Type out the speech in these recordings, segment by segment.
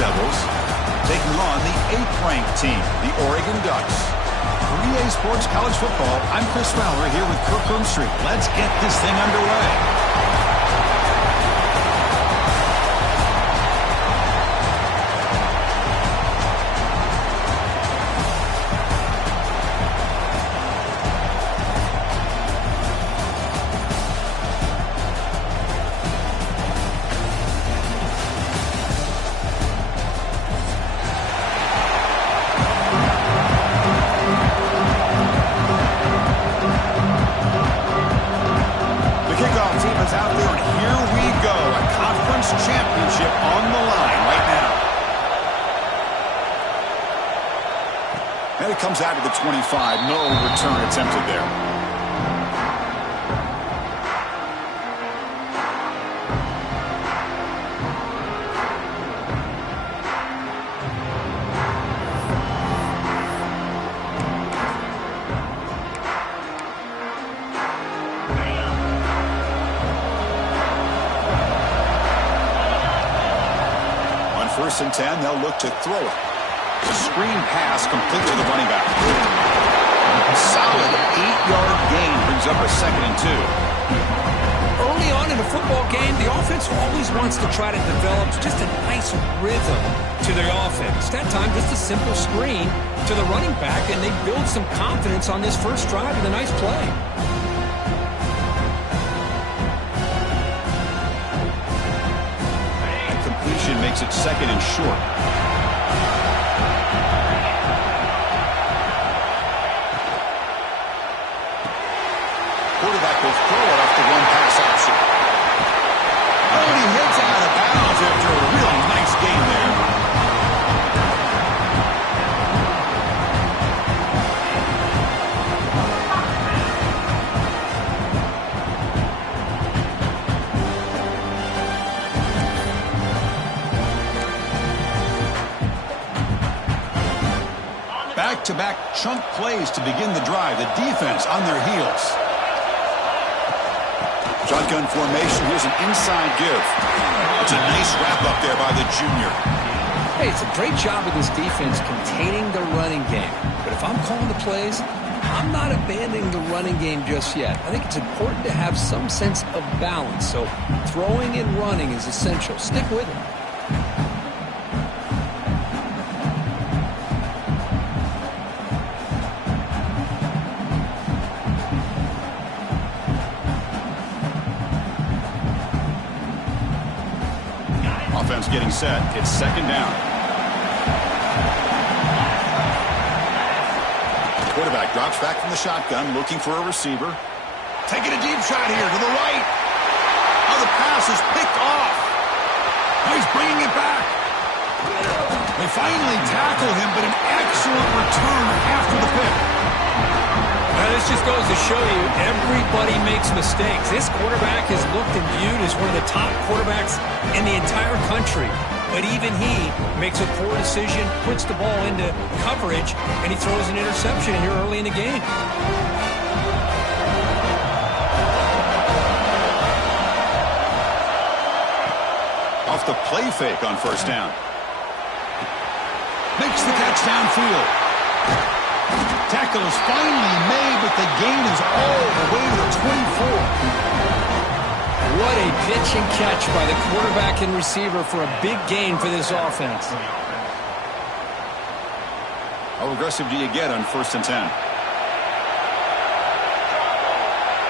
Devils taking on the 8th-ranked team, the Oregon Ducks. For EA Sports College Football, I'm Chris Fowler here with Kirk Street. Let's get this thing underway. Championship on the line right now. And it comes out to the 25. No return attempted there. First and 10, they'll look to throw it. The screen pass complete to the running back. A solid 8-yard gain brings up a 2nd and 2. Early on in a football game, the offense always wants to try to develop just a nice rhythm to their offense. That time, just a simple screen to the running back, and they build some confidence on this first drive with a nice play. Makes it 2nd and short. Quarterback will throw it off the one-pass option. Oh, and he hits out of bounds after a really nice game there. Back-to-back chunk plays to begin the drive. The defense on their heels. Shotgun formation. Here's an inside give. It's a nice wrap-up there by the junior. Hey, it's a great job of this defense containing the running game. But if I'm calling the plays, I'm not abandoning the running game just yet. I think it's important to have some sense of balance. So throwing and running is essential. Stick with it. Offense getting set. It's 2nd down. Quarterback drops back from the shotgun, looking for a receiver. Taking a deep shot here to the right. Oh, the pass is picked off. Oh, he's bringing it back. They finally tackle him, but an excellent return after the pick. This just goes to show you everybody makes mistakes. This quarterback is looked and viewed as one of the top quarterbacks in the entire country. But even he makes a poor decision, puts the ball into coverage, and he throws an interception here early in the game. Off the play fake on first down. Makes the catch downfield. Tackle is finally made, but the gain is all the way to the 24. What a pitch and catch by the quarterback and receiver for a big gain for this offense. How aggressive do you get on 1st and 10?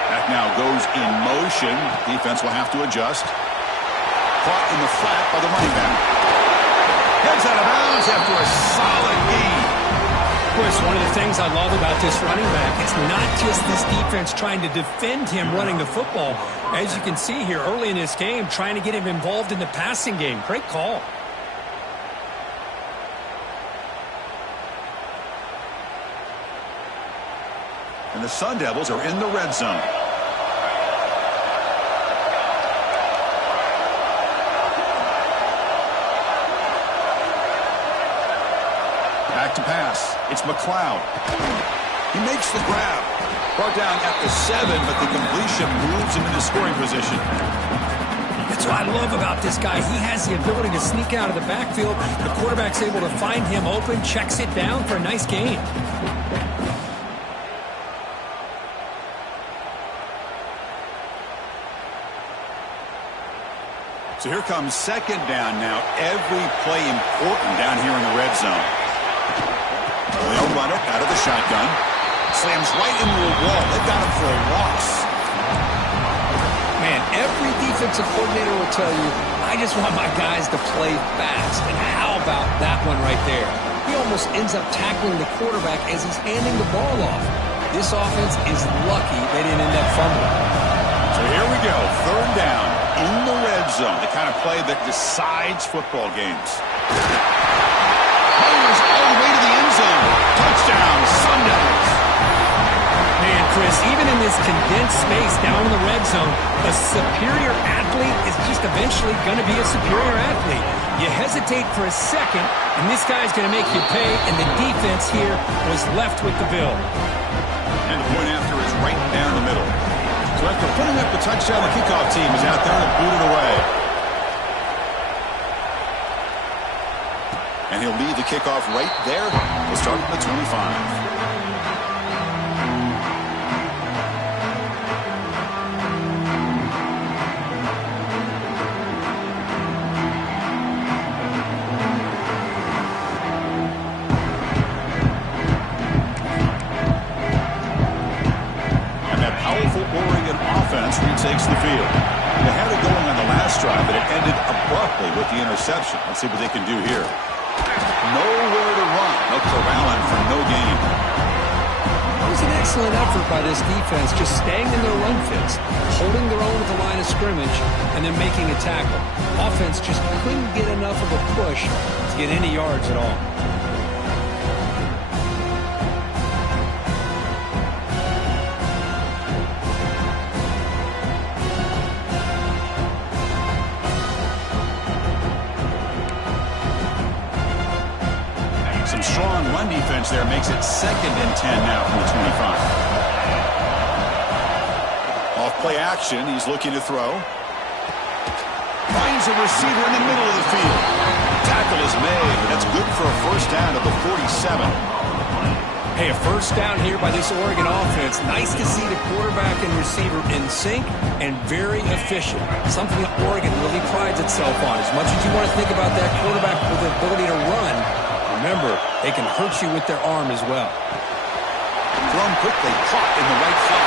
Back now goes in motion. Defense will have to adjust. Caught in the flat by the running back. Heads out of bounds after a solid gain. Of course, one of the things I love about this running back, it's not just this defense trying to defend him running the football. As you can see here early in this game, trying to get him involved in the passing game. Great call. And the Sun Devils are in the red zone. Back to pass. It's McLeod. He makes the grab. Brought down at the 7, but the completion moves him into scoring position. That's what I love about this guy. He has the ability to sneak out of the backfield. The quarterback's able to find him open, checks it down for a nice gain. So here comes second down now. Every play important down here in the red zone. They'll run it out of the shotgun. Slams right into a wall. They've got him for a loss. Man, every defensive coordinator will tell you, I just want my guys to play fast. And how about that one right there? He almost ends up tackling the quarterback as he's handing the ball off. This offense is lucky they didn't end up fumbling. So here we go. Third down in the red zone. The kind of play that decides football games. Fires all the way to the end zone. Touchdown, Sun Devils. Man, Chris, even in this condensed space down in the red zone, a superior athlete is just eventually going to be a superior athlete. You hesitate for a second, and this guy's going to make you pay, and the defense here was left with the bill. And the point after is right down the middle. So after putting up the touchdown, the kickoff team is out there to boot it away. And he'll leave the kickoff right there. We'll start at the 25. Takes the field. They had it going on the last drive, but it ended abruptly with the interception. Let's see what they can do here. Nowhere to run. They'll corral him for no gain. It was an excellent effort by this defense, just staying in their run fits, holding their own at the line of scrimmage, and then making a tackle. Offense just couldn't get enough of a push to get any yards at all. Strong run defense there makes it 2nd and 10 now from the 25. Off play action, he's looking to throw. Finds a receiver in the middle of the field. Tackle is made, but that's good for a first down to the 47. Hey, a first down here by this Oregon offense. Nice to see the quarterback and receiver in sync and very efficient. Something that Oregon really prides itself on. As much as you want to think about that quarterback with the ability to run, remember, they can hurt you with their arm as well. Thrown quickly, caught in the right slot.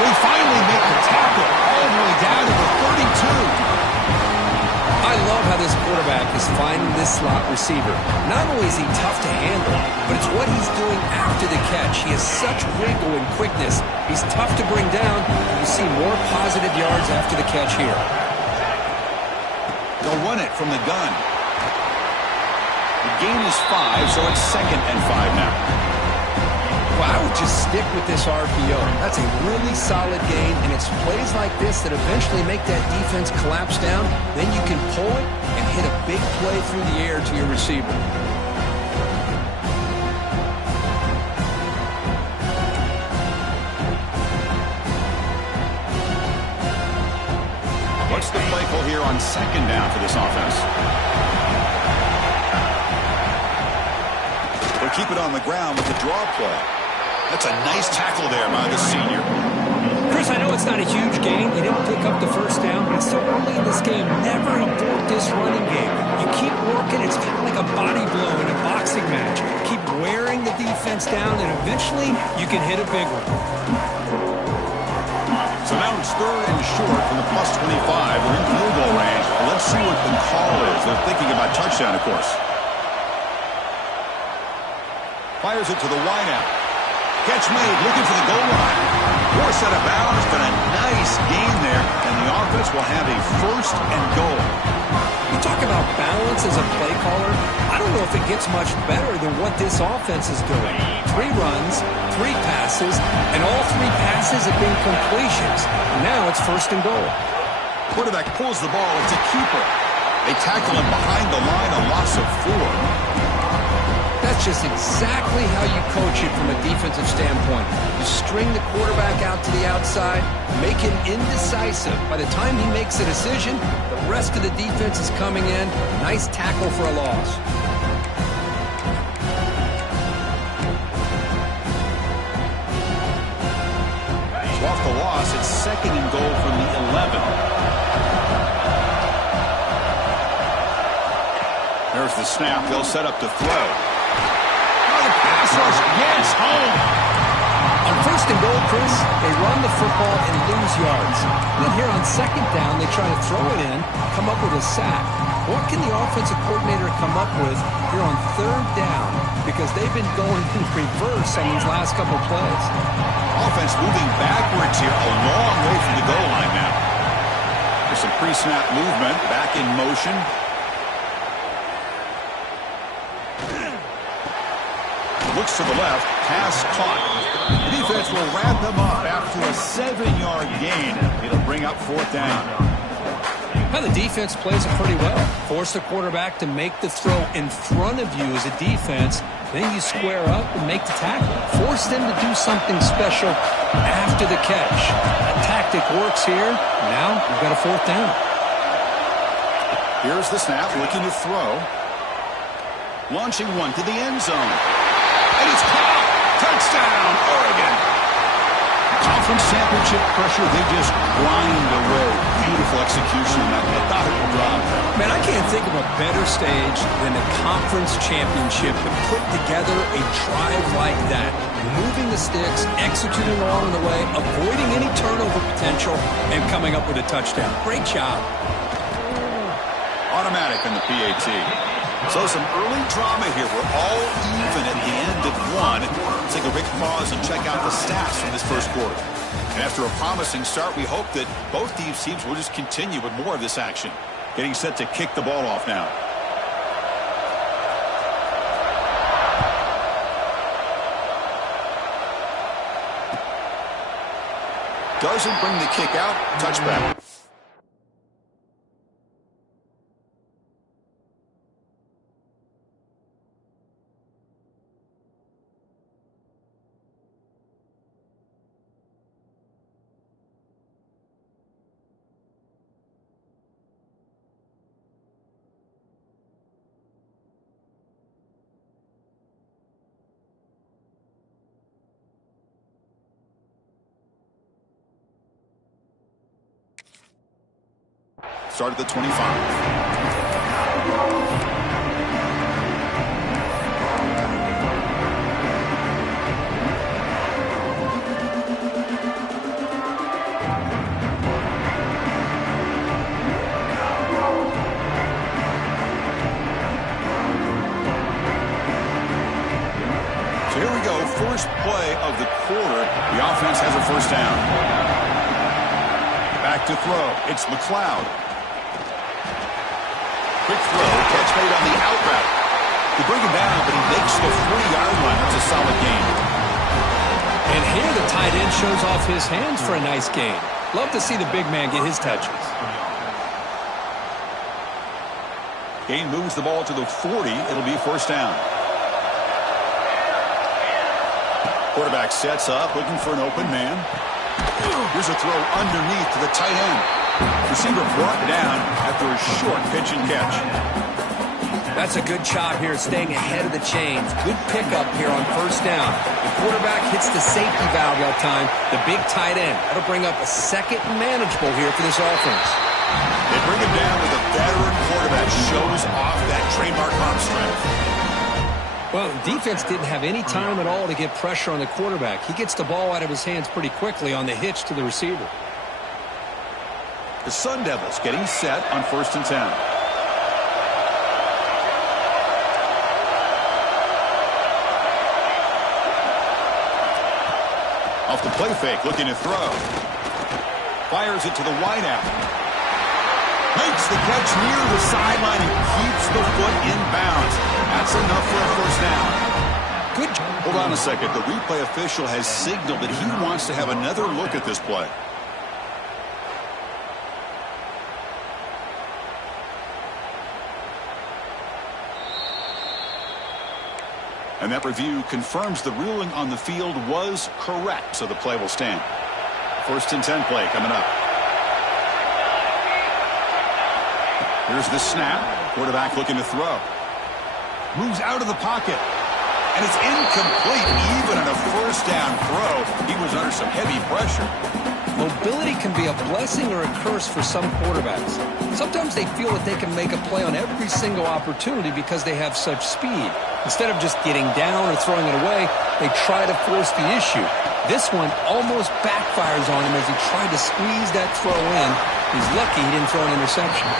They finally make the tackle all the way down to the 32. I love how this quarterback is finding this slot receiver. Not only is he tough to handle, but it's what he's doing after the catch. He has such wiggle and quickness. He's tough to bring down. You see more positive yards after the catch here. They'll run it from the gun. The gain is 5, so it's 2nd and 5 now. Well, I would just stick with this RPO. That's a really solid gain, and it's plays like this that eventually make that defense collapse down. Then you can pull it and hit a big play through the air to your receiver. What's the play call here on 2nd down for this offense? They'll keep it on the ground with the draw play. That's a nice tackle there by the senior. Chris, I know it's not a huge gain. He didn't pick up the first down, but it's so early in this game. Never abort this running game. You keep working. It's kind of like a body blow in a boxing match. Keep wearing the defense down, and eventually you can hit a big one. So now it's 3rd and short from the +25. They're in field goal range. Let's see what the call is. They're thinking about touchdown, of course. Fires it to the wideout. Catch made, looking for the goal line. Poor set of bounds, but a nice gain there, and the offense will have a 1st and goal. You talk about balance as a play caller. I don't know if it gets much better than what this offense is doing. 3 runs, 3 passes, and all 3 passes have been completions. Now it's 1st and goal. Quarterback pulls the ball. It's a keeper. They tackle him behind the line, a loss of 4. That's That's just exactly how you coach it from a defensive standpoint. You string the quarterback out to the outside, make him indecisive. By the time he makes a decision, the rest of the defense is coming in. Nice tackle for a loss. So off the loss, it's 2nd and goal from the 11. There's the snap. They'll set up to throw. Oh, the pass rush gets home. On 1st and goal, Chris, they run the football and lose yards. Then here on 2nd down, they try to throw it in, come up with a sack. What can the offensive coordinator come up with here on 3rd down? Because they've been going in reverse on these last couple of plays. Offense moving backwards here, a long way from the goal line now. There's some pre-snap movement, back in motion. Looks to the left, pass caught. The defense will wrap them up after a 7-yard gain. It'll bring up 4th down. Well, the defense plays it pretty well. Force the quarterback to make the throw in front of you as a defense. Then you square up and make the tackle. Force them to do something special after the catch. That tactic works here. Now we've got a 4th down. Here's the snap, looking to throw. Launching one to the end zone. And it's caught. Touchdown, Oregon. Conference championship pressure, they just grind away. Beautiful execution on that methodical drive. Man, I can't think of a better stage than the conference championship to put together a drive like that. Moving the sticks, executing along the way, avoiding any turnover potential, and coming up with a touchdown. Great job. Automatic in the PAT. So some early drama here. We're all even at the end of one. Let's take a quick pause and check out the stats from this first quarter. And after a promising start, we hope that both these teams will just continue with more of this action. Getting set to kick the ball off now. Doesn't bring the kick out. Touchback. Start at the 25. So here we go, first play of the quarter. The offense has a 1st down. Back to throw. It's McLeod. Quick throw, catch made on the out route. They bring him down, but he makes the 40-yard line. That's a solid gain. And here the tight end shows off his hands for a nice gain. Love to see the big man get his touches. Gain moves the ball to the 40. It'll be 1st down. Quarterback sets up, looking for an open man. Here's a throw underneath to the tight end. Receiver brought down after a short pitch and catch. That's a good job here, staying ahead of the chains. Good pickup here on 1st down. The quarterback hits the safety valve that time, the big tight end. That'll bring up a 2nd and manageable here for this offense. They bring him down with a veteran quarterback. Shows off that trademark arm strength. Well, the defense didn't have any time at all to get pressure on the quarterback. He gets the ball out of his hands pretty quickly on the hitch to the receiver. The Sun Devils getting set on 1st and 10. Off the play fake, looking to throw. Fires it to the wideout. Makes the catch near the sideline and keeps the foot in bounds. That's enough for a 1st down. Good. Hold on a second. The replay official has signaled that he wants to have another look at this play. And that review confirms the ruling on the field was correct, so the play will stand. 1st and 10 play coming up. Here's the snap. Quarterback looking to throw. Moves out of the pocket. And it's incomplete. Even on a 1st down throw, he was under some heavy pressure. Mobility can be a blessing or a curse for some quarterbacks. Sometimes they feel that they can make a play on every single opportunity because they have such speed. Instead of just getting down or throwing it away, they try to force the issue. This one almost backfires on him as he tried to squeeze that throw in. He's lucky he didn't throw an interception.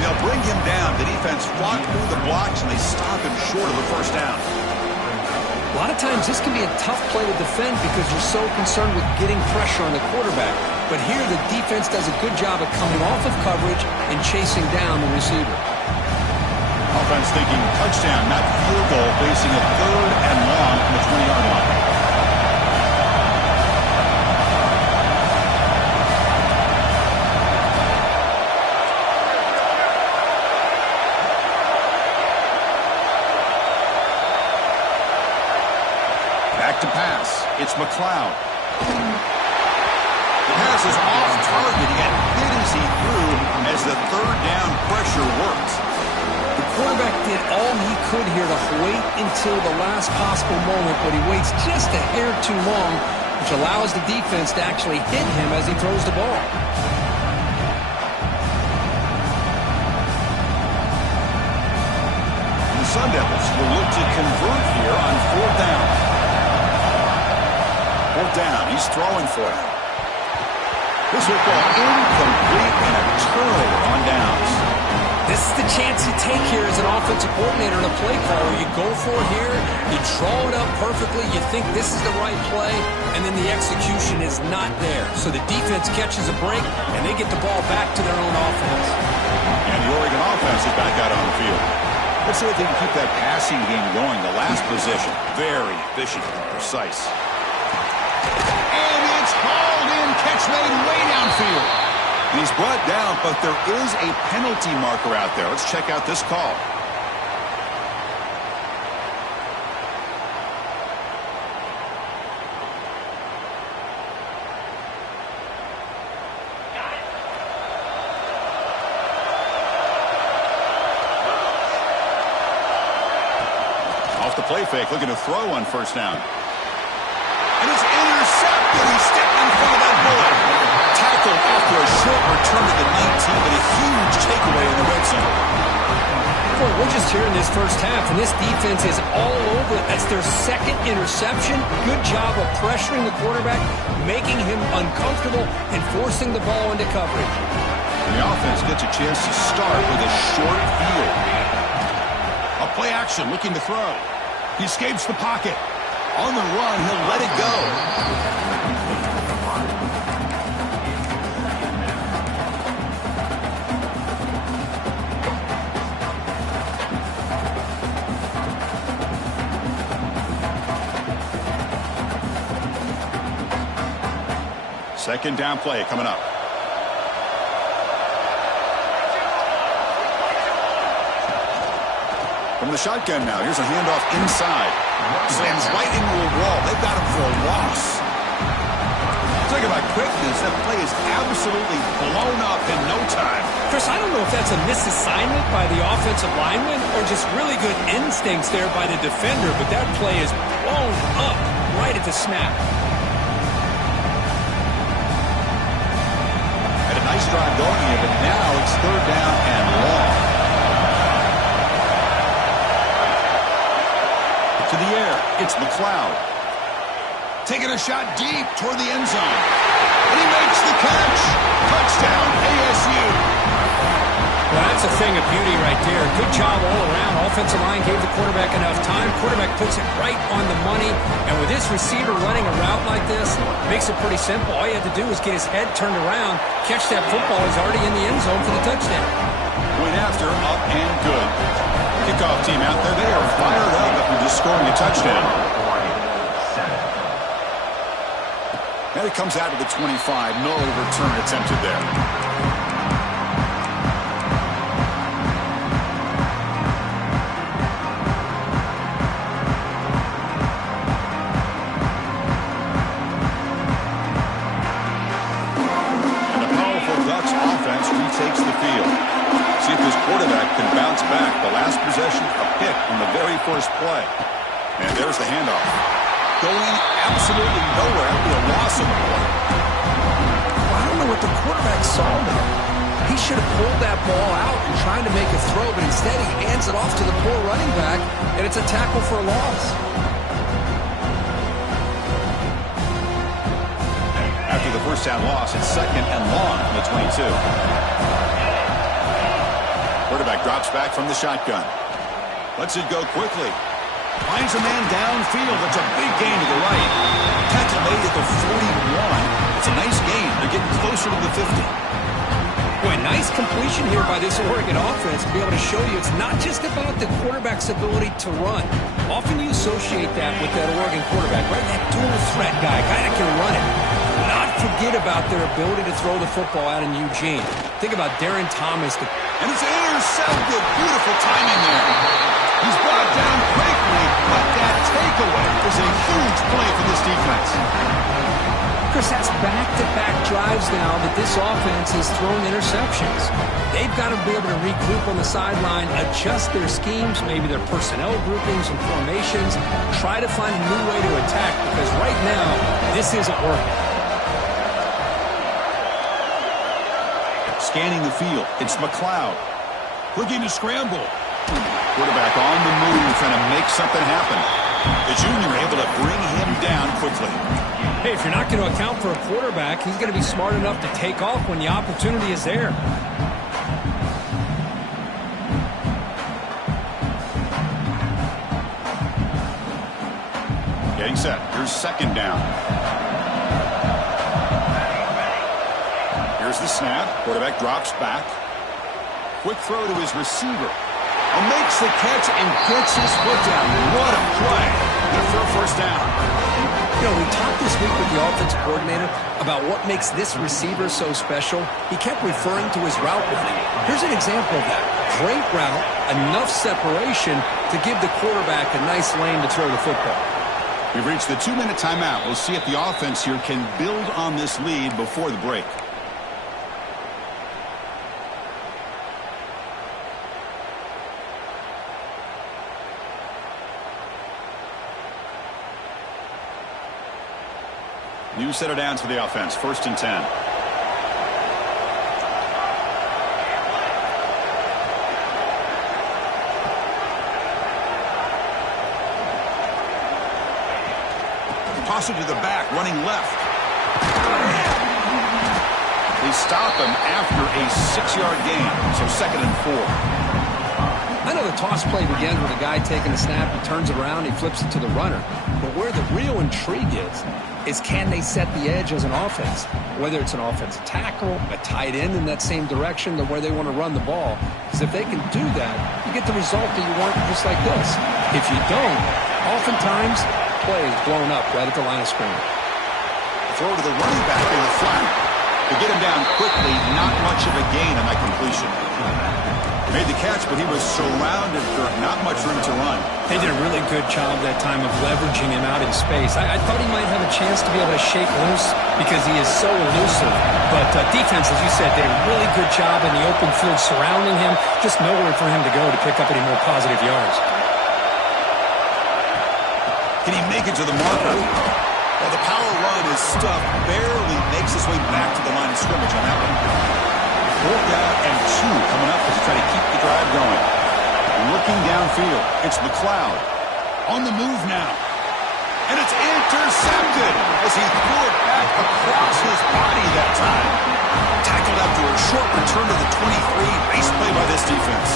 They'll bring him down. The defense fought through the blocks, and they stop him short of the 1st down. A lot of times this can be a tough play to defend because you're so concerned with getting pressure on the quarterback. But here the defense does a good job of coming off of coverage and chasing down the receiver. Offense thinking touchdown, not field goal, facing a 3rd and long from the 20-yard line. To pass. It's McLeod. The pass is off target. He got hit as he threw as the 3rd down pressure works. The quarterback did all he could here to wait until the last possible moment, but he waits just a hair too long, which allows the defense to actually hit him as he throws the ball. The Sun Devils will look to convert here on 4th down. 4th down, he's throwing for it. This will go incomplete and a turnover on downs. This is the chance you take here as an offensive coordinator and a play caller. You go for it here, you draw it up perfectly, you think this is the right play, and then the execution is not there. So the defense catches a break, and they get the ball back to their own offense. And the Oregon offense is back out on the field. Let's see if they can keep that passing game going. The last possession, very efficient and precise. And it's hauled in, catch made way downfield. He's brought down, but there is a penalty marker out there. Let's check out this call. Off the play fake, looking to throw on 1st down. And it's intercepted. He stepped in front of that bullet. Tackled after a short return to the 19, but a huge takeaway in the red zone. Well, we're just here in this 1st half, and this defense is all over it. That's their 2nd interception. Good job of pressuring the quarterback, making him uncomfortable, and forcing the ball into coverage. And the offense gets a chance to start with a short field. A play action, looking to throw. He escapes the pocket. On the run, he'll let it go. Second down play coming up. From the shotgun now, here's a handoff inside. Slams right into a wall. They've got him for a loss. Talk about quickness. That play is absolutely blown up in no time. Chris, I don't know if that's a misassignment by the offensive lineman or just really good instincts there by the defender, but that play is blown up right at the snap. Had a nice drive going here, but now it's 3rd down and long. To the air, it's McLeod. Taking a shot deep toward the end zone. And he makes the catch. Touchdown, ASU. Well, that's a thing of beauty right there. Good job all around. Offensive line gave the quarterback enough time. Quarterback puts it right on the money. And with this receiver running a route like this, makes it pretty simple. All you have to do is get his head turned around, catch that football. He's already in the end zone for the touchdown. Went after, up and good. Kickoff team out there. They are fired up after just scoring a touchdown. And it comes out of the 25. No return attempted there. on the very first play. And there's the handoff. Going absolutely nowhere. That'll be a loss of the play. Well, I don't know what the quarterback saw there. He should have pulled that ball out and tried to make a throw, but instead he hands it off to the poor running back, and it's a tackle for a loss. After the first down loss, it's 2nd and long from the 22. Quarterback drops back from the shotgun. Lets it go quickly. Finds a man downfield. It's a big gain to the right. Tackle made at the 41. It's a nice gain. They're getting closer to the 50. Boy, nice completion here by this Oregon offense to be able to show you it's not just about the quarterback's ability to run. Often you associate that with that Oregon quarterback, right? That dual threat guy that can run it. Not forget about their ability to throw the football out in Eugene. Think about Darren Thomas. And it's intercepted. Beautiful timing there. He's brought down quickly, but that takeaway is a huge play for this defense. Chris, that's back-to-back drives now that this offense has thrown interceptions. They've got to be able to regroup on the sideline, adjust their schemes, maybe their personnel groupings and formations, try to find a new way to attack, because right now, this isn't working. Scanning the field, it's McLeod. Looking to scramble. Quarterback on the move, trying to make something happen. The junior able to bring him down quickly. Hey, if you're not going to account for a quarterback, he's going to be smart enough to take off when the opportunity is there. Getting set. Here's 2nd down. Here's the snap. Quarterback drops back. Quick throw to his receiver. Makes the catch and gets his foot down. What a play. Good for a first down. You know, we talked this week with the offensive coordinator about what makes this receiver so special. He kept referring to his route running. Here's an example of that. Great route, enough separation to give the quarterback a nice lane to throw the football. We've reached the 2-minute timeout. We'll see if the offense here can build on this lead before the break. New set of downs for the offense. 1st and 10. Toss it to the back, running left. They stop him after a 6-yard gain, so 2nd and 4. I know the toss play begins with a guy taking a snap, he turns it around, he flips it to the runner. But where the real intrigue is can they set the edge as an offense? Whether it's an offensive tackle, a tight end in that same direction to where they want to run the ball. Because if they can do that, you get the result that you want just like this. If you don't, oftentimes, play is blown up right at the line of scrimmage. Throw to the running back in the flat. To get him down quickly, not much of a gain on that completion. Made the catch, but he was surrounded for not much room to run. They did a really good job that time of leveraging him out in space. I thought he might have a chance to be able to shake loose because he is so elusive. But defense, as you said, did a really good job in the open field surrounding him. Just nowhere for him to go to pick up any more positive yards. Can he make it to the marker? Well, the power run is stuffed. Barely makes his way back to the line of scrimmage on that one. 4th down and 2 coming up as they try to keep the drive going. Looking downfield, it's McLeod. On the move now. And it's intercepted as he threw it back across his body that time. Tackled after a short return to the 23. Nice play by this defense.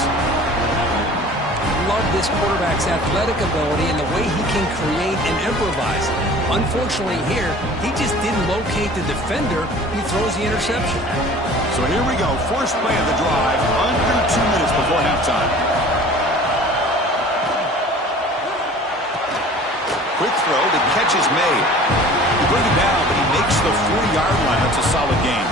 Love this quarterback's athletic ability and the way he can create and improvise. Unfortunately here, he just didn't locate the defender. He throws the interception. So here we go. First play of the drive, under 2 minutes before halftime. Quick throw, the catch is made. He bring it down, but he makes the 40-yard line. That's a solid gain.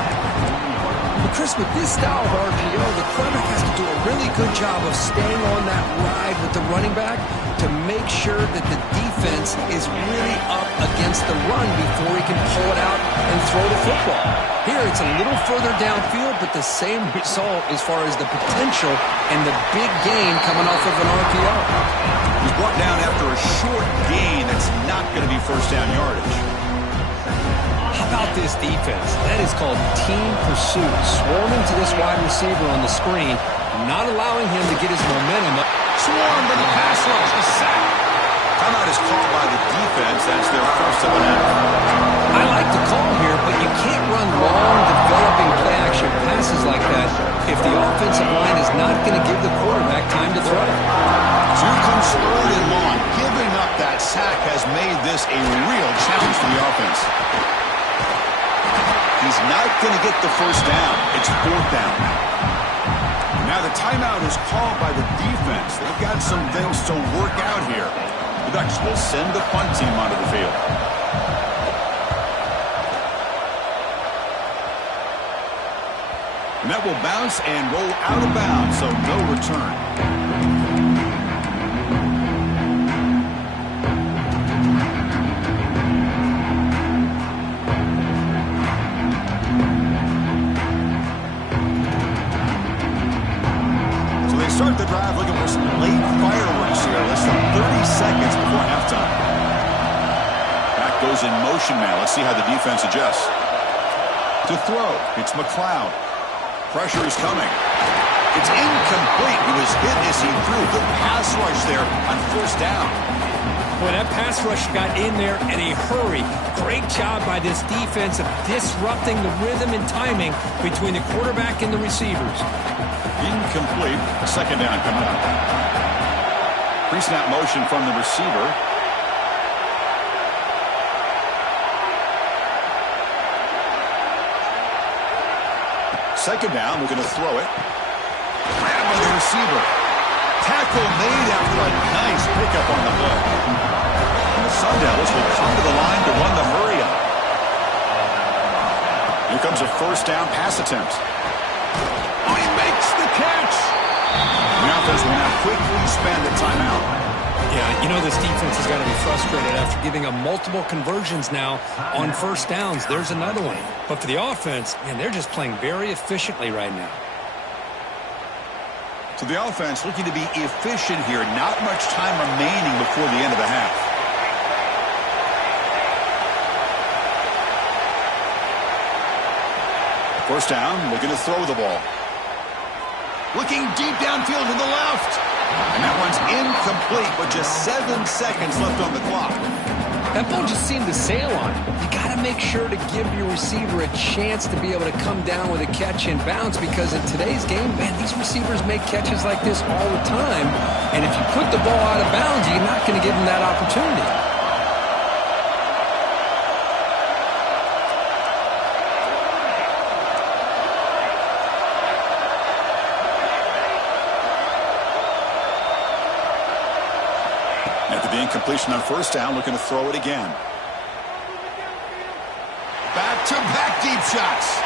Chris, with this style of RPO, the quarterback has to do a really good job of staying on that ride with the running back to make sure that the defense is really up against the run before he can pull it out and throw the football. Here, it's a little further downfield, but the same result as far as the potential and the big gain coming off of an RPO. He's brought down after a short gain that's not going to be first down yardage. How about this defense? That is called team pursuit. Swarming to this wide receiver on the screen, not allowing him to get his momentum up. Swarm to the pass rush. A sack. Timeout is called by the defense. That's their first of an half. I like the call here, but you can't run long, developing play-action passes like that if the offensive line is not going to give the quarterback time to throw. Here comes third and long. Giving up that sack has made this a real challenge for the offense. He's not going to get the first down. It's fourth down. Now the timeout is called by the defense. They've got some things to work out here. The Ducks will send the punt team onto the field. And that will bounce and roll out of bounds, so no return. So they start the drive looking for some late fireworks here. Less than 30 seconds before halftime. Back goes in motion now. Let's see how the defense adjusts. To throw, it's McLeod. Pressure is coming. It's incomplete. He was hit as he threw. Good pass rush there on first down. Boy, that pass rush got in there in a hurry. Great job by this defense of disrupting the rhythm and timing between the quarterback and the receivers. Incomplete. Second down coming up. Pre-snap motion from the receiver. Second down, we're going to throw it. Grab by the receiver. Tackle made after a nice pickup on the play. And the Sundowns will come to the line to run the hurry up. Here comes a first down pass attempt. Oh, he makes the catch. The offense will now quickly spend a timeout. Yeah, you know this defense has got to be frustrated after giving up multiple conversions now on first downs. There's another one. But for the offense, man, they're just playing very efficiently right now. So the offense looking to be efficient here. Not much time remaining before the end of the half. First down, looking to throw the ball. Looking deep downfield to the left. And that one's incomplete with just 7 seconds left on the clock. That ball just seemed to sail on him. You got to make sure to give your receiver a chance to be able to come down with a catch and bounce, because in today's game, man, these receivers make catches like this all the time. And if you put the ball out of bounds, you're not going to give them that opportunity. After the incompletion on first down, looking to throw it again. Back-to-back deep shots.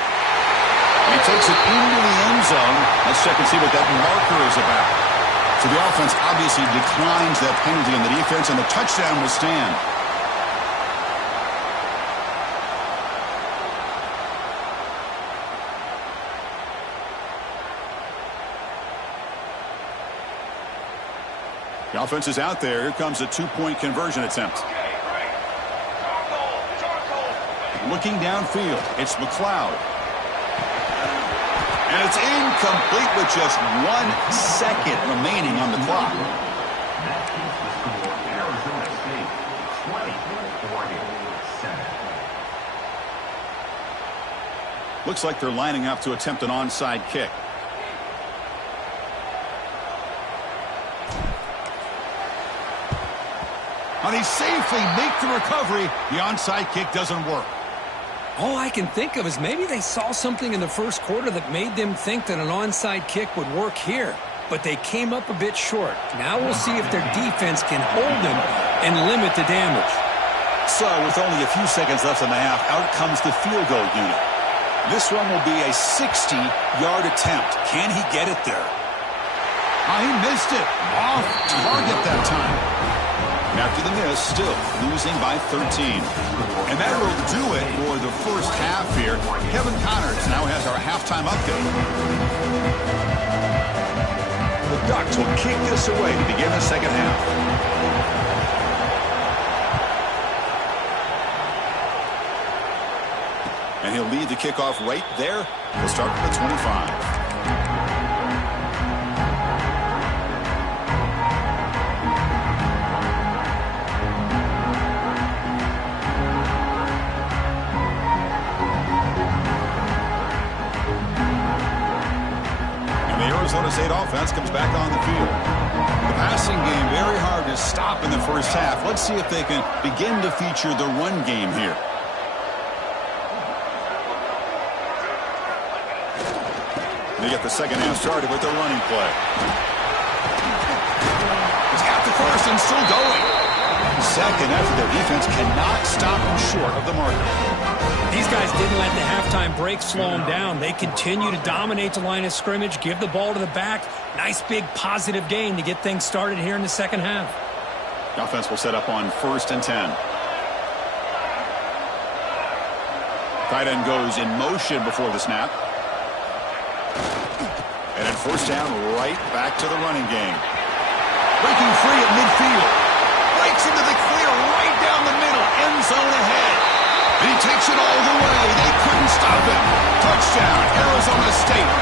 He takes it into the end zone. Let's check and see what that marker is about. So the offense obviously declines that penalty on the defense, and the touchdown will stand. The offense is out there. Here comes a two-point conversion attempt. Looking downfield, it's McLeod. And it's incomplete with just 1 second remaining on the clock. Looks like they're lining up to attempt an onside kick. And they safely make the recovery. The onside kick doesn't work. All I can think of is maybe they saw something in the first quarter that made them think that an onside kick would work here. But they came up a bit short. Now we'll see if their defense can hold them and limit the damage. So with only a few seconds left in the half, out comes the field goal unit. This one will be a 60-yard attempt. Can he get it there? Oh, he missed it. Off target that time. After the miss, still losing by 13. And that will do it for the first half here. Kevin Connors now has our halftime update. The Ducks will kick this away to begin the second half. And he'll lead the kickoff right there. He'll start with the 25. Arizona State offense comes back on the field. The passing game very hard to stop in the first half. Let's see if they can begin to feature the run game here. They get the second half started with the running play. He's got the first and still going. Second after their defense cannot stop him short of the marker. These guys didn't let the halftime break slow them down. They continue to dominate the line of scrimmage, give the ball to the back. Nice big positive gain to get things started here in the second half. The offense will set up on 1st and 10. Tight end goes in motion before the snap. And then first down, right back to the running game. Breaking free at midfield. Breaks into the clear right down the middle. End zone ahead. And he takes it all the way. They couldn't stop him. Touchdown, Arizona State.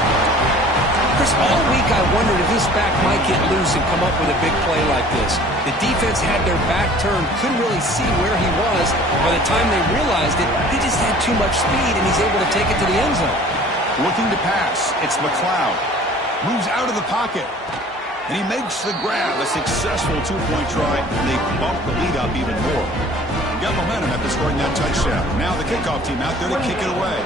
Chris, all week I wondered if this back might get loose and come up with a big play like this. The defense had their back turned, couldn't really see where he was. By the time they realized it, he just had too much speed, and he's able to take it to the end zone. Looking to pass, it's McLeod. Moves out of the pocket. And he makes the grab, a successful two-point try, and they bump the lead up even more. Got momentum after scoring that touchdown. Now the kickoff team out there to kick it away.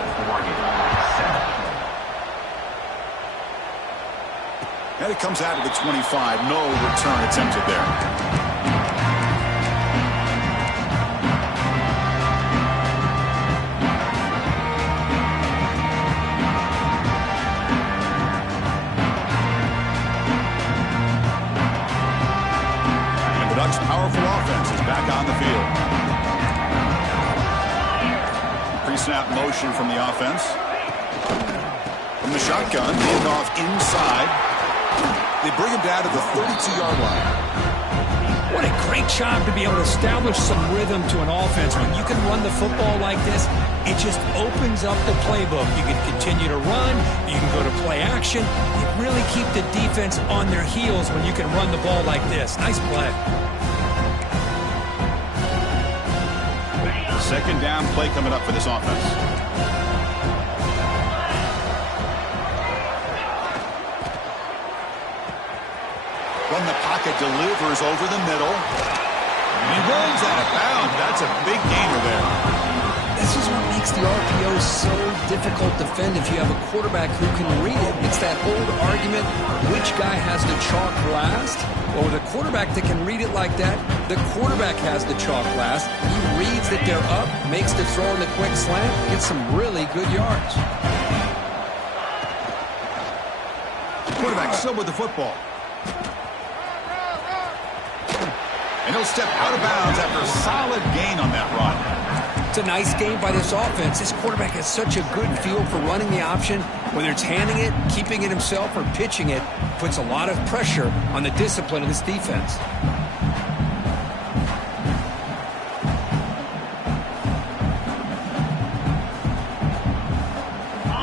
And it comes out of the 25. No return attempted there. Powerful offense is back on the field. Pre-snap motion from the offense. From the shotgun, handoff inside. They bring him down to the 32-yard line. What a great job to be able to establish some rhythm to an offense. When you can run the football like this, it just opens up the playbook. You can continue to run. You can go to play action. You really keep the defense on their heels when you can run the ball like this. Nice play. Second down play coming up for this offense. From the pocket, delivers over the middle. And he runs out of bounds. That's a big gainer there. This is what makes the RPO so difficult to defend if you have a quarterback who can read it. It's that old argument, which guy has the chalk last? Well, with a quarterback that can read it like that, the quarterback has the chalk last. He reads that they're up, makes the throw in the quick slant, gets some really good yards. Quarterback still with the football. And he'll step out of bounds after a solid gain on that run. It's a nice game by this offense. This quarterback has such a good feel for running the option. Whether it's handing it, keeping it himself, or pitching it, puts a lot of pressure on the discipline of this defense.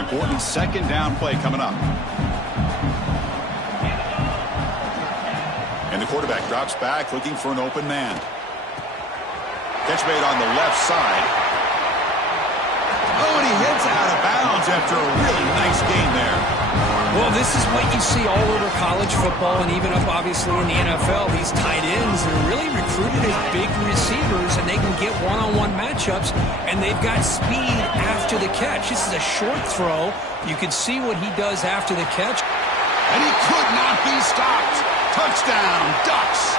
Important second down play coming up. And the quarterback drops back looking for an open man. Catch made on the left side. Oh, and he hits out of bounds after a really nice gain there. Well, this is what you see all over college football and even up, obviously, in the NFL. These tight ends are really recruited as big receivers, and they can get one-on-one matchups, and they've got speed after the catch. This is a short throw. You can see what he does after the catch. And he could not be stopped. Touchdown, Ducks.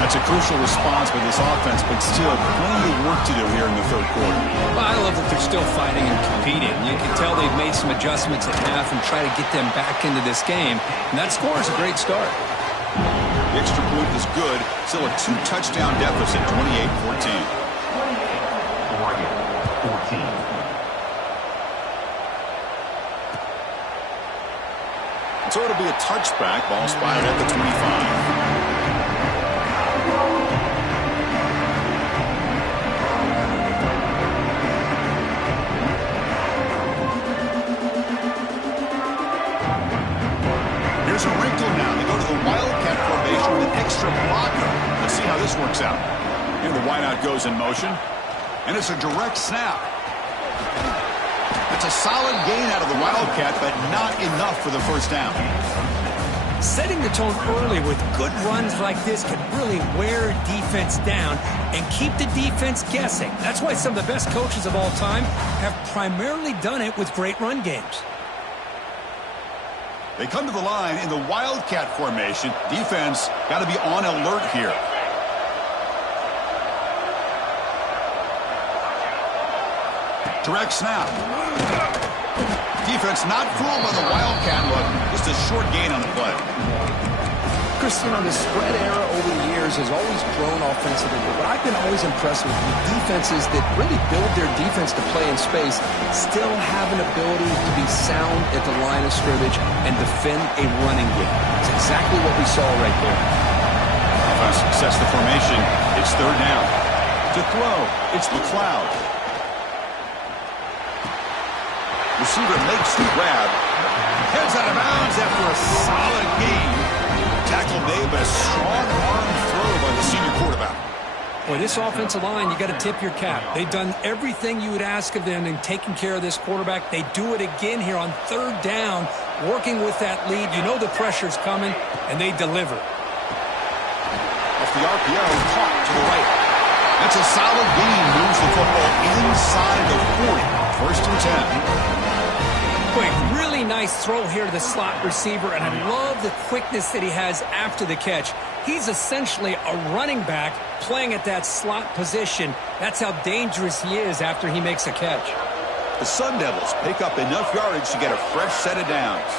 That's a crucial response by this offense, but still plenty of work to do here in the third quarter. Well, I love that they're still fighting and competing. You can tell they've made some adjustments at half and try to get them back into this game. And that score is a great start. The extra point is good. Still a 2-touchdown deficit, 28-14. So it'll be a touchback. Ball spotted at the 25. Here's a wrinkle now. They go to the Wildcat formation with an extra blocker. Let's see how this works out. Here the wideout goes in motion. And it's a direct snap. It's a solid gain out of the Wildcat, but not enough for the first down. Setting the tone early with good runs like this can really wear defense down and keep the defense guessing. That's why some of the best coaches of all time have primarily done it with great run games. They come to the line in the Wildcat formation. Defense got to be on alert here. Direct snap. Defense not fooled by the Wildcat look. Just a short gain on the play. Chris, the spread era over the years has always grown offensively, but I've been always impressed with the defenses that really build their defense to play in space, still have an ability to be sound at the line of scrimmage and defend a running game. It's exactly what we saw right there. Offense sets the formation. It's third down. To throw, it's McLeod. Receiver makes the grab. Heads out of bounds after a solid gain. Tackle made, but a strong arm throw by the senior quarterback. Boy, this offensive line, you got to tip your cap. They've done everything you would ask of them in taking care of this quarterback. They do it again here on third down, working with that lead. You know the pressure's coming, and they deliver. Off the RPO, caught to the right. That's a solid gain. Moves the football inside the 40. First and 10. Quick, really nice throw here to the slot receiver, and I love the quickness that he has after the catch. He's essentially a running back playing at that slot position. That's how dangerous he is after he makes a catch. The Sun Devils pick up enough yardage to get a fresh set of downs.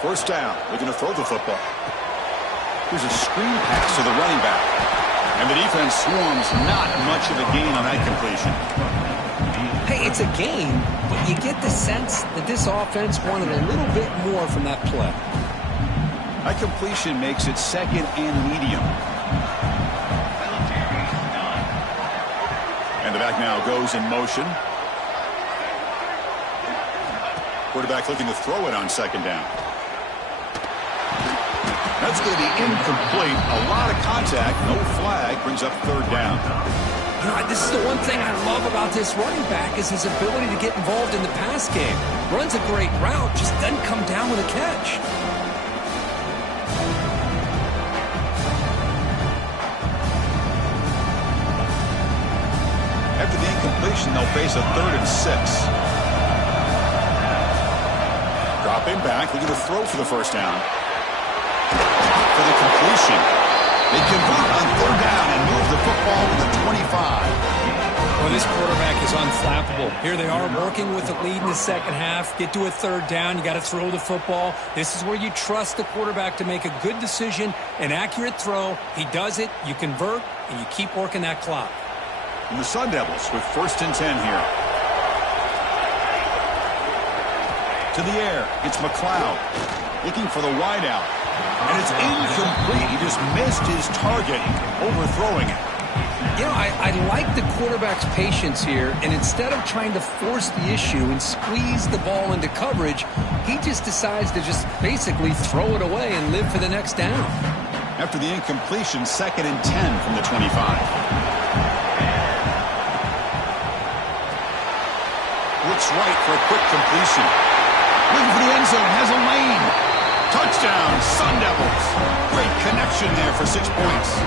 First down, looking to throw the football. Here's a screen pass to the running back. And the defense swarms, not much of a gain on that completion. Hey, it's a gain, but you get the sense that this offense wanted a little bit more from that play. That completion makes it second and medium. And the back now goes in motion. Quarterback looking to throw it on second down. That's going to be incomplete. A lot of contact. No flag. Brings up third down. You know, this is the one thing I love about this running back is his ability to get involved in the pass game. Runs a great route, just doesn't come down with a catch. After the incompletion, they'll face a 3rd and 6. Dropping back, looking to throw for the first down. For the completion. They convert on third down and move the football to the 25. Well, this quarterback is unflappable. Here they are working with the lead in the second half. Get to a third down. You got to throw the football. This is where you trust the quarterback to make a good decision, an accurate throw. He does it. You convert, and you keep working that clock. And the Sun Devils with first and 10 here. To the air. It's McLeod. Looking for the wideout. And it's incomplete. He just missed his target, overthrowing it. You know, I like the quarterback's patience here, and instead of trying to force the issue and squeeze the ball into coverage, he just decides to just basically throw it away and live for the next down. After the incompletion, second and 10 from the 25. Looks right for a quick completion. Looking for the end zone, has a lane. Touchdown, Sun Devils. Great connection there for 6 points.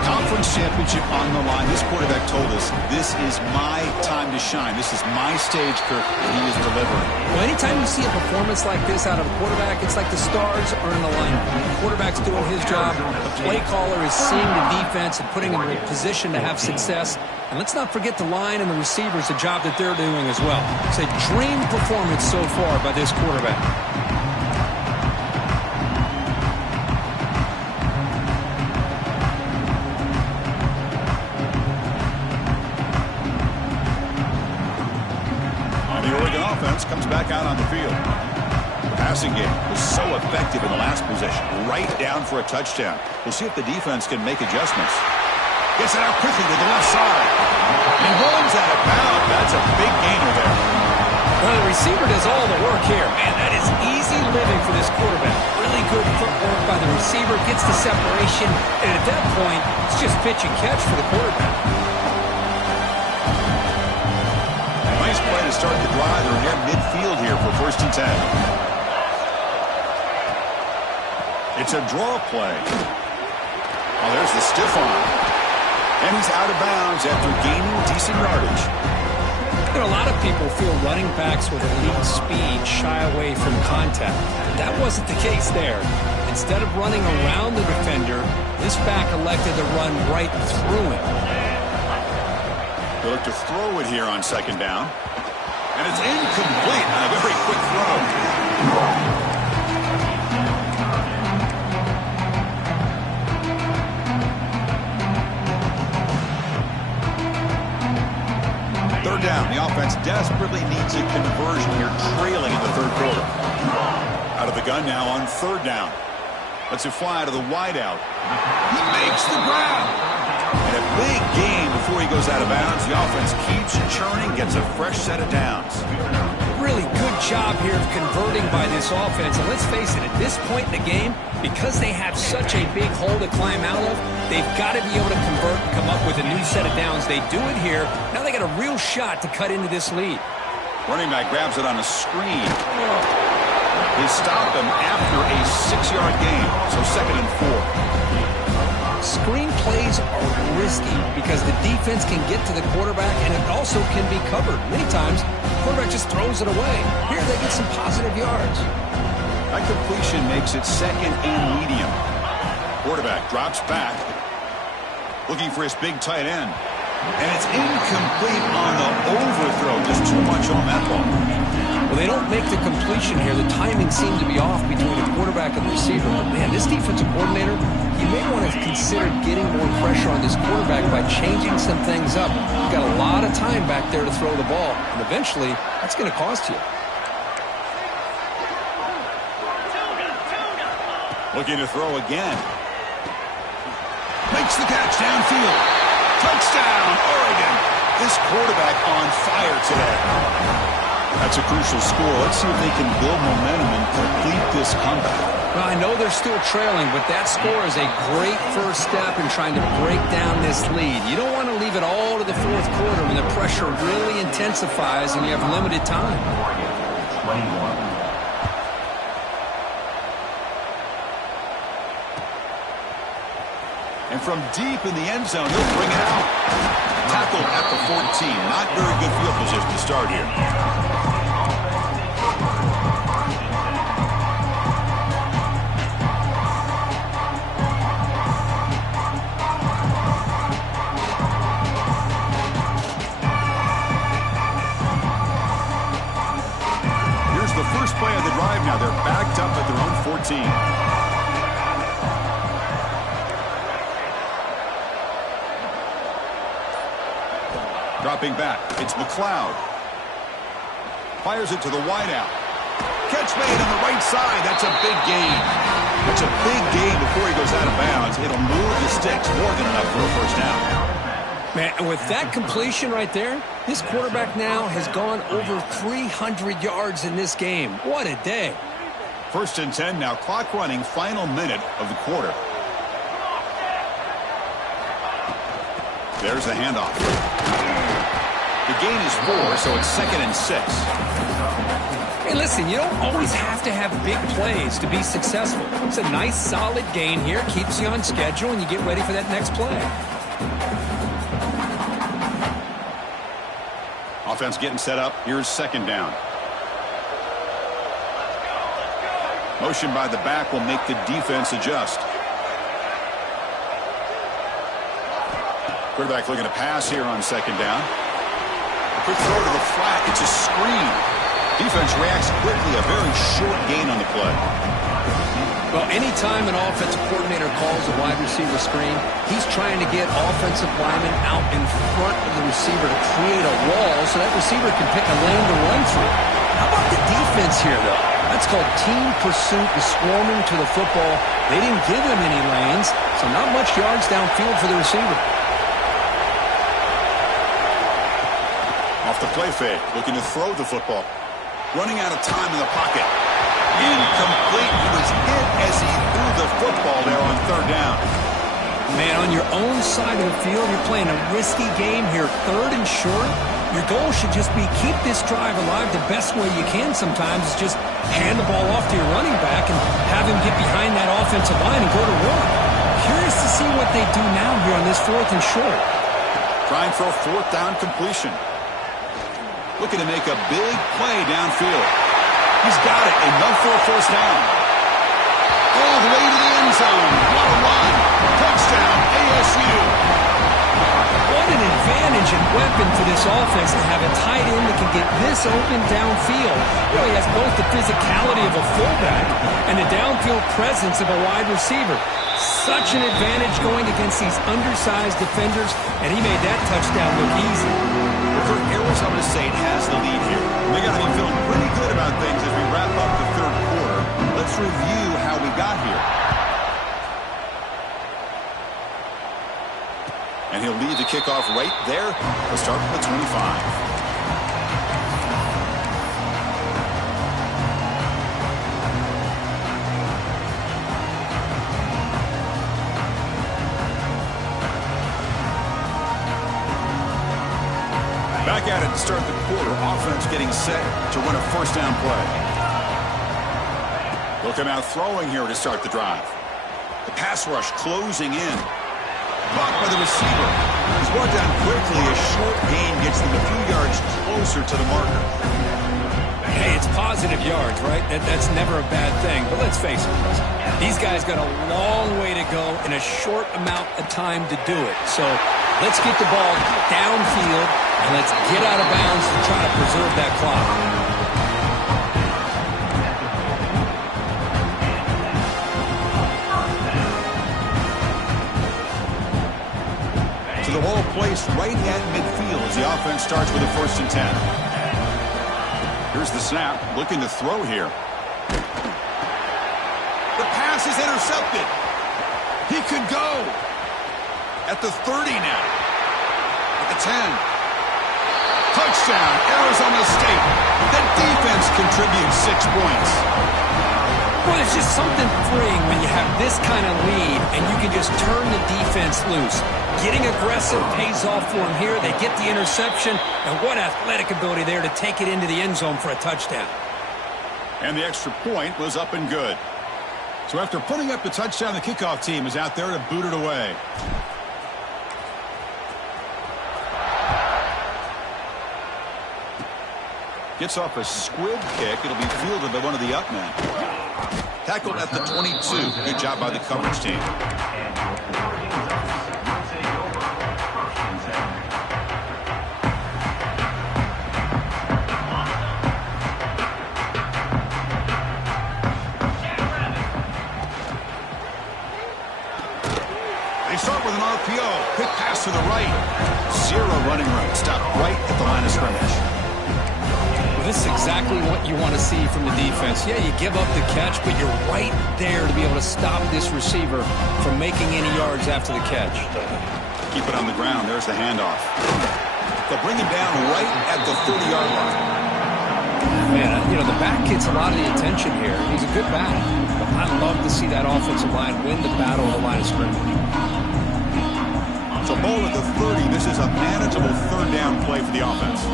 Conference championship on the line. This quarterback told us, this is my time to shine. This is my stage, Kirk, and he is delivering. Well, anytime you see a performance like this out of a quarterback, it's like the stars are in alignment. The quarterback's doing his job. The play caller is seeing the defense and putting him in a position to have success. And let's not forget the line and the receivers, the job that they're doing as well. It's a dream performance so far by this quarterback. Comes back out on the field. The passing game was so effective in the last possession, right down for a touchdown. We'll see if the defense can make adjustments. Gets it out quickly to the left side. And runs out of bounds. That's a big gainer there. Well, the receiver does all the work here. Man, that is easy living for this quarterback. Really good footwork by the receiver. Gets the separation. And at that point, it's just pitch and catch for the quarterback. Nice play to start the drive. They're near midfield here for 1st and 10. It's a draw play. Oh, there's the stiff arm. And he's out of bounds after gaining decent yardage. You know, a lot of people feel running backs with elite speed shy away from contact. That wasn't the case there. Instead of running around the defender, this back elected to run right through him. They look to throw it here on 2nd down. And it's incomplete on a very quick throw. Third down. The offense desperately needs a conversion here, trailing in the 3rd quarter. Out of the gun now on 3rd down. Lets it fly to the wideout. He makes the grab. And a big gain before he goes out of bounds. The offense keeps churning, gets a fresh set of downs. Really good job here of converting by this offense. And let's face it, at this point in the game, because they have such a big hole to climb out of, they've got to be able to convert and come up with a new set of downs. They do it here. Now they got a real shot to cut into this lead. Running back grabs it on a screen. They stop him after a 6-yard gain. So 2nd and 4. Screen plays are risky because the defense can get to the quarterback and it also can be covered. Many times, the quarterback just throws it away. Here they get some positive yards. That completion makes it 2nd and medium. Quarterback drops back, looking for his big tight end. And it's incomplete on the overthrow. Just too much on that ball. Well, they don't make the completion here. The timing seemed to be off between the quarterback and the receiver. But, man, this defensive coordinator, he may want to consider getting more pressure on this quarterback by changing some things up. You've got a lot of time back there to throw the ball. And eventually, that's going to cost you. Looking to throw again. Makes the catch downfield. Touchdown, Oregon. This quarterback on fire today. That's a crucial score. Let's see if they can build momentum and complete this comeback. Well, I know they're still trailing, but that score is a great first step in trying to break down this lead. You don't want to leave it all to the 4th quarter when the pressure really intensifies and you have limited time. And from deep in the end zone, he'll bring it out. Tackled at the 14. Not very good field position to start here. Here's the first play of the drive now. They're backed up at their own 14. Dropping back, it's McLeod. Fires it to the wideout. Catch made on the right side. That's a big gain. That's a big gain before he goes out of bounds. It'll move the sticks more than enough for a first down. Man, and with that completion right there, this quarterback now has gone over 300 yards in this game. What a day. 1st and 10 now. Clock running, final minute of the quarter. There's the handoff. The gain is 4, so it's 2nd and 6. Hey, listen, you don't always have to have big plays to be successful. It's a nice, solid gain here. Keeps you on schedule, and you get ready for that next play. Offense getting set up. Here's second down. Motion by the back will make the defense adjust. Quarterback looking to pass here on second down. Quick throw to the flat. It's a screen. Defense reacts quickly. A very short gain on the play. Well, anytime an offensive coordinator calls a wide receiver screen, he's trying to get offensive linemen out in front of the receiver to create a wall so that receiver can pick a lane to run through. How about the defense here, though? That's called team pursuit and swarming to the football. They didn't give him any lanes, so not much yards downfield for the receiver. Off the play fake, looking to throw the football. Running out of time in the pocket. Incomplete. He was hit as he threw the football there on third down. Man, on your own side of the field, you're playing a risky game here. Third and short. Your goal should just be keep this drive alive the best way you can sometimes is just hand the ball off to your running back and have him get behind that offensive line and go to work. Curious to see what they do now here on this fourth and short. Trying for a fourth down completion. Looking to make a big play downfield. He's got it. Enough for a first down. All the way to the end zone. What a run. Touchdown, ASU. What an advantage and weapon for this offense to have a tight end that can get this open downfield. Really has both the physicality of a fullback and the downfield presence of a wide receiver. Such an advantage going against these undersized defenders, and he made that touchdown look easy. Arizona State has the lead here. They got to be feeling pretty good about things as we wrap up the third quarter. Let's review how we got here. And he'll lead the kickoff right there. We'll start from the 25. Back at it to start the quarter. Offense getting set to run a first down play. They'll come out throwing here to start the drive. The pass rush closing in. Blocked by the receiver. He's brought down quickly. A short gain gets them a few yards closer to the marker. Hey, it's positive yards, right? That's never a bad thing. But let's face it, these guys got a long way to go in a short amount of time to do it. So let's get the ball downfield and let's get out of bounds to try to preserve that clock. So the ball placed right at midfield as the offense starts with a 1st and 10. Here's the snap, looking to throw here. The pass is intercepted. He could go. At the 30 now. At the 10. Touchdown, Arizona State. That defense contributes 6 points. Well, it's just something freeing when you have this kind of lead and you can just turn the defense loose. Getting aggressive pays off for them here. They get the interception, and what athletic ability there to take it into the end zone for a touchdown. And the extra point was up and good. So after putting up the touchdown, the kickoff team is out there to boot it away. Gets off a squib kick. It'll be fielded by one of the up men. Tackled at the 22. Good job by the coverage team. They start with an RPO. Quick pass to the right. Zero running room. Stop right at the line of scrimmage. This is exactly what you want to see from the defense. Yeah, you give up the catch, but you're right there to be able to stop this receiver from making any yards after the catch. Keep it on the ground. There's the handoff. They'll bring him down right at the 30-yard line. Man, you know, the back gets a lot of the attention here. He's a good back. But I love to see that offensive line win the battle of the line of scrimmage. So ball at the 30. This is a manageable third down play for the offense.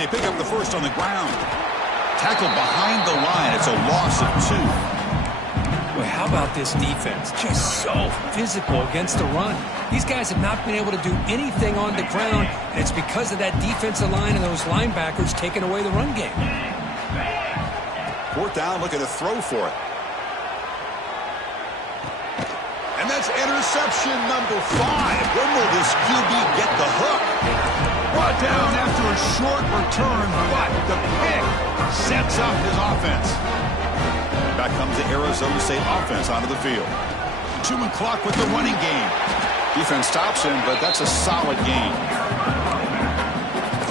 They pick up the first on the ground. Tackled behind the line. It's a loss of 2. Boy, how about this defense? Just so physical against the run. These guys have not been able to do anything on the ground, and it's because of that defensive line and those linebackers taking away the run game. 4th down, looking to throw for it. And that's interception number 5. When will this QB get the hook? Brought down after a short return, but the pick sets up his offense. Back comes the Arizona State offense onto the field. 2 clock with the running game. Defense stops him, but that's a solid gain.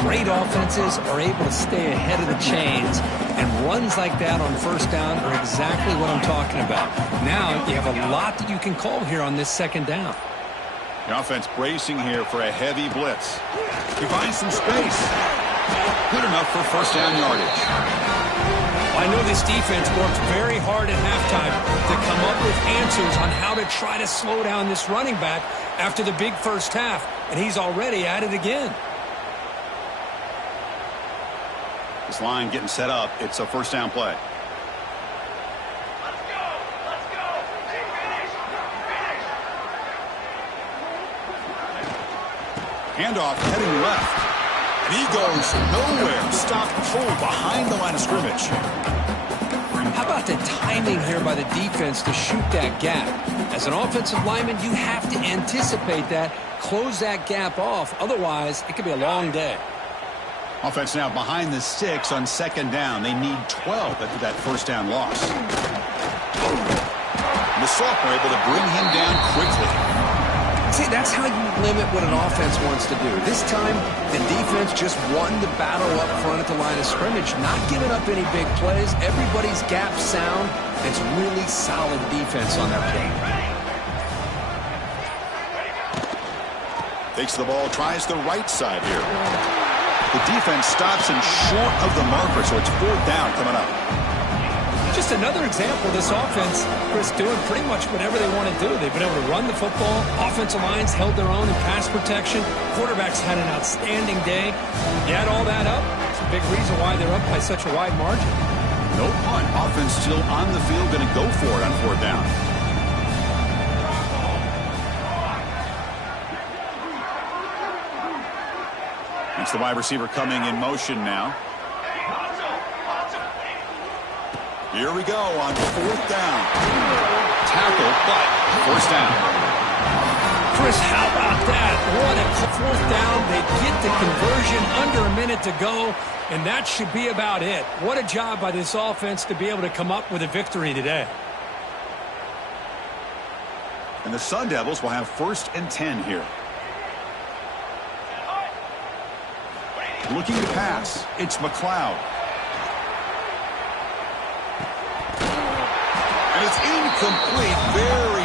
Great offenses are able to stay ahead of the chains, and runs like that on 1st down are exactly what I'm talking about. Now you have a lot that you can call here on this 2nd down. The offense bracing here for a heavy blitz. He finds some space. Good enough for 1st down yardage. I know this defense worked very hard at halftime to come up with answers on how to try to slow down this running back after the big 1st half, and he's already at it again. This line getting set up. It's a 1st down play. Handoff heading left. And he goes nowhere. Stopped cold behind the line of scrimmage. How about the timing here by the defense to shoot that gap? As an offensive lineman, you have to anticipate that, close that gap off. Otherwise, it could be a long day. Offense now behind the 6 on 2nd down. They need 12 after that 1st down loss. And the sophomore able to bring him down quickly. See, that's how you limit what an offense wants to do. This time, the defense just won the battle up front at the line of scrimmage, not giving up any big plays. Everybody's gap sound. It's really solid defense on their team. Takes the ball, tries the right side here. The defense stops him short of the marker, so it's 4th down coming up. Just another example of this offense, Chris, doing pretty much whatever they want to do. They've been able to run the football. Offensive lines held their own in pass protection. Quarterbacks had an outstanding day. You add all that up, it's a big reason why they're up by such a wide margin. No punt. Offense still on the field, going to go for it on 4th down. It's the wide receiver coming in motion now. Here we go on 4th down. Tackle, but 1st down. Chris, how about that? What a 4th down. They get the conversion under a minute to go, and that should be about it. What a job by this offense to be able to come up with a victory today. And the Sun Devils will have 1st and 10 here. Looking to pass. It's McLeod. And it's incomplete. Very